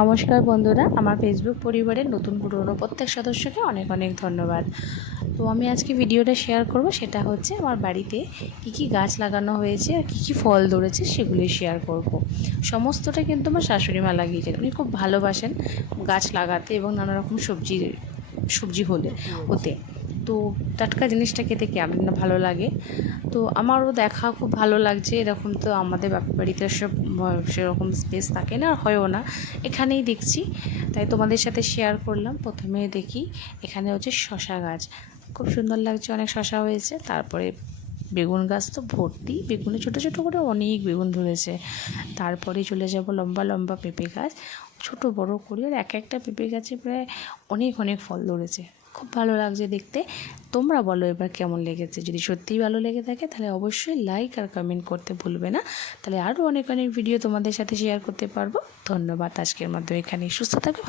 নমস্কার বন্ধুরা, আমার ফেসবুক পরিবারের নতুন পুরনো প্রত্যেক সদস্যকে অনেক অনেক ধন্যবাদ। তো আমি আজকে ভিডিওটা শেয়ার করব, সেটা হচ্ছে আমার বাড়িতে কী কী গাছ লাগানো হয়েছে আর কী কী ফল ধরেছে সেগুলি শেয়ার করব। সমস্তটা কিন্তু আমার শাশুড়ি মা লাগিয়েছেন। উনি খুব ভালোবাসেন গাছ লাগাতে এবং নানা রকম সবজি হতে। তো টাটকা জিনিসটা খেতে কেমন না ভালো লাগে। তো আমারও দেখা খুব ভালো লাগছে। এরকম তো আমাদের বাপের বাড়িতে সেরকম স্পেস থাকে না, হয়ও না, এখানেই দেখছি, তাই তোমাদের সাথে শেয়ার করলাম। প্রথমে দেখি এখানে হচ্ছে শশা গাছ, খুব সুন্দর লাগছে, অনেক শশা হয়েছে। তারপরে বেগুন গাছ তো ভর্তি, বেগুনে ছোটো ছোটো করে অনেক বেগুন ধরেছে। তারপরে চলে যাব লম্বা লম্বা পেঁপে গাছ, ছোট বড় করে, আর একটা পেঁপে গাছে প্রায় অনেক অনেক ফল ধরেছে। খুব ভালো লাগছে দেখতে। তোমরা বলো এবার কেমন লেগেছে। যদি সত্যিই ভালো লেগে থাকে তাহলে অবশ্যই লাইক আর কমেন্ট করতে ভুলবে না, তাহলে আরও অনেক অনেক ভিডিও তোমাদের সাথে শেয়ার করতে পারবো। ধন্যবাদ। আজকের মতো এখানেই। সুস্থ থাকবে।